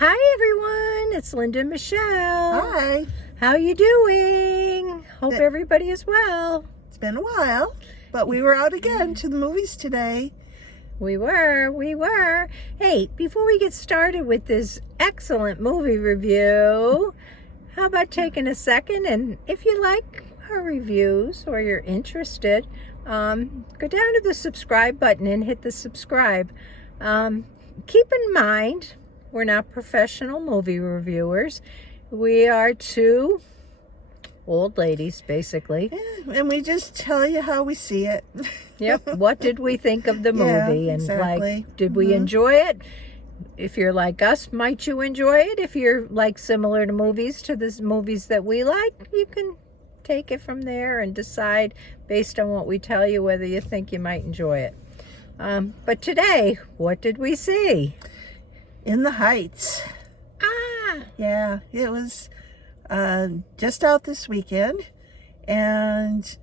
Hi everyone, it's Linda and Michelle. Hi. How you doing? Hope everybody is well. It's been a while, but we were out again to the movies today. We were. Hey, before we get started with this excellent movie review, how about taking a second and if you like our reviews or you're interested, go down to the subscribe button and hit the subscribe. Keep in mind, we're not professional movie reviewers. We are two old ladies, basically. Yeah, and we just tell you how we see it. Yep. What did we think of the movie? And exactly. Did we enjoy it? If you're like us, might you enjoy it? If you're like similar to movies, to the movies that we like, you can take it from there and decide based on what we tell you whether you think you might enjoy it. But today, what did we see? In the Heights. Yeah, it was just out this weekend, and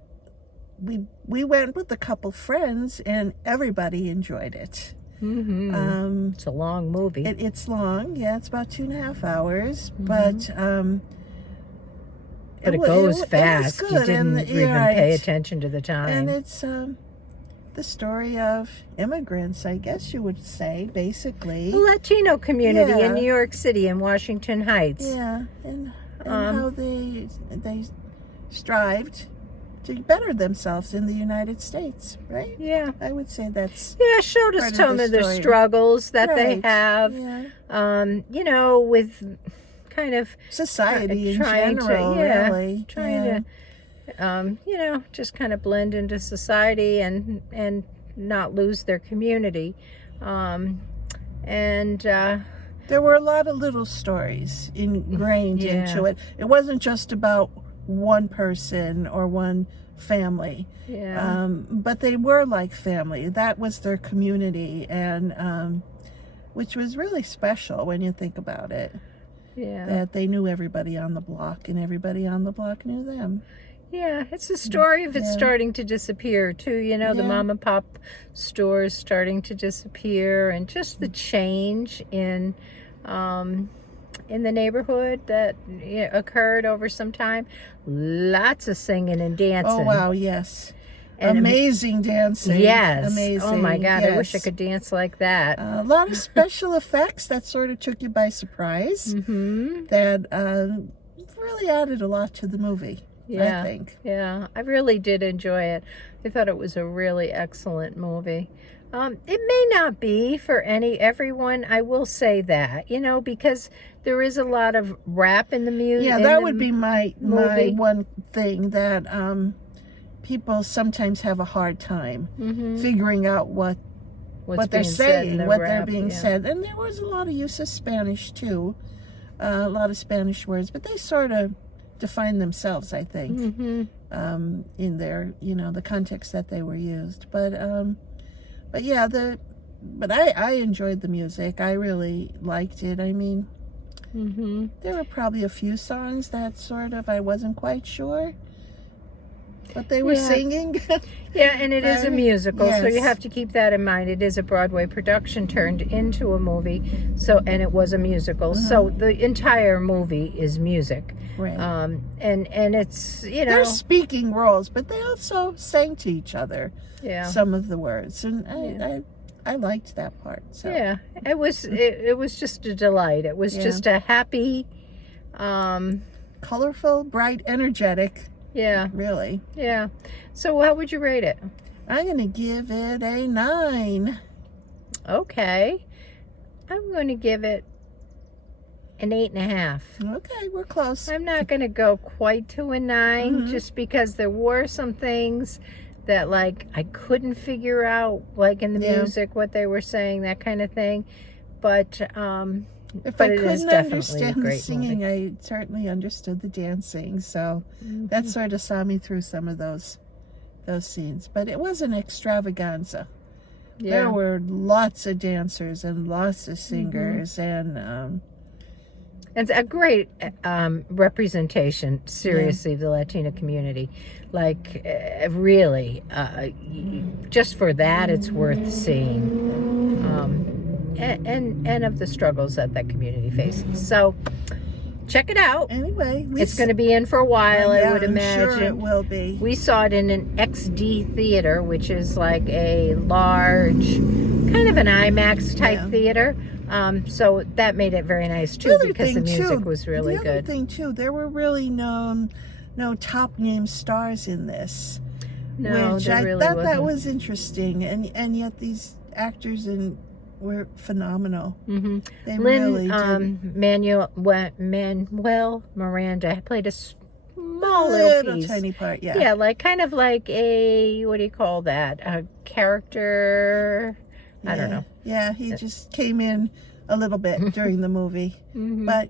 we went with a couple friends, and everybody enjoyed it. It's a long movie. It's long, yeah. It's about 2.5 hours, but it goes fast. It was You good. didn't even pay attention to the time. And it's the story of immigrants, I guess you would say, basically. The Latino community in Yeah. New York City and Washington Heights. Yeah, and how they strived to better themselves in the United States, right? Yeah. I would say that's Showed us part of some the of the story. struggles that they Right, have. yeah. With kind of Society in trying general, really. to just kind of blend into society and not lose their community. There were a lot of little stories ingrained into it. It wasn't just about one person or one family. Yeah. But they were like family. That was their community, and which was really special when you think about it. Yeah. That they knew everybody on the block, and everybody on the block knew them. Yeah, it's a story of it starting to disappear too. The mom and pop stores starting to disappear, and just the change in the neighborhood that occurred over some time. Lots of singing and dancing. Oh wow, yes. And amazing dancing. Yes. Amazing. Oh my God, yes. I wish I could dance like that. A lot of special effects that sort of took you by surprise. That really added a lot to the movie. Yeah, I think. Yeah, I really did enjoy it. I thought it was a really excellent movie. It may not be for everyone, I will say that, because there is a lot of rap in the music. Yeah, that would be my movie. one thing that people sometimes have a hard time figuring out what they're saying, what they're being said. And there was a lot of use of Spanish too, a lot of Spanish words, but they sort of define themselves, I think, in their, the context that they were used. But yeah, I enjoyed the music. I really liked it. I mean, there were probably a few songs that sort of I wasn't quite sure what they were singing. Yeah, and it is a musical, so you yes. have to keep that in mind. It is a Broadway production turned into a movie, and it was a musical. So the entire movie is music. Right. And it's, They're speaking roles, but they also sang to each other. Yeah. Some of the words, and I liked that part. So. Yeah, it was just a delight. It was just a happy, colorful, bright, energetic. Yeah. Really. Yeah. So how would you rate it? I'm going to give it a 9. Okay. I'm going to give it an 8.5. Okay, we're close. I'm not going to go quite to a 9 just because there were some things that I couldn't figure out, in the music, what they were saying, that kind of thing. But If I couldn't understand the singing, I certainly understood the dancing. So that sort of saw me through some of those scenes. But it was an extravaganza. Yeah. There were lots of dancers and lots of singers, and a great representation, seriously, of the Latino community. Really, just for that, it's worth seeing. and of the struggles that community faces. So check it out. Anyway, it's going to be in for a while, I would imagine. I'm sure it will be. We saw it in an XD theater, which is like a large, kind of an IMAX type theater. So that made it very nice too, because the music was really good. The other thing too, there were really no top name stars in this. No, which I thought that was interesting, and yet these actors were phenomenal. They really did. Manuel Miranda played a small little piece. Tiny part, yeah. Yeah, like kind of like a, what do you call that? A character. I don't know. Yeah, he just came in a little bit during the movie, but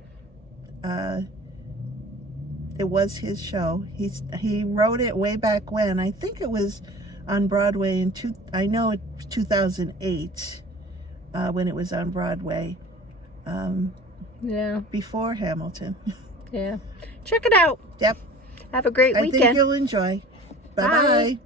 it was his show. He wrote it way back when. I think it was on Broadway in 2008 when it was on Broadway. Before Hamilton. Yeah, check it out. Yep. Have a great weekend. I think you'll enjoy. Bye-bye.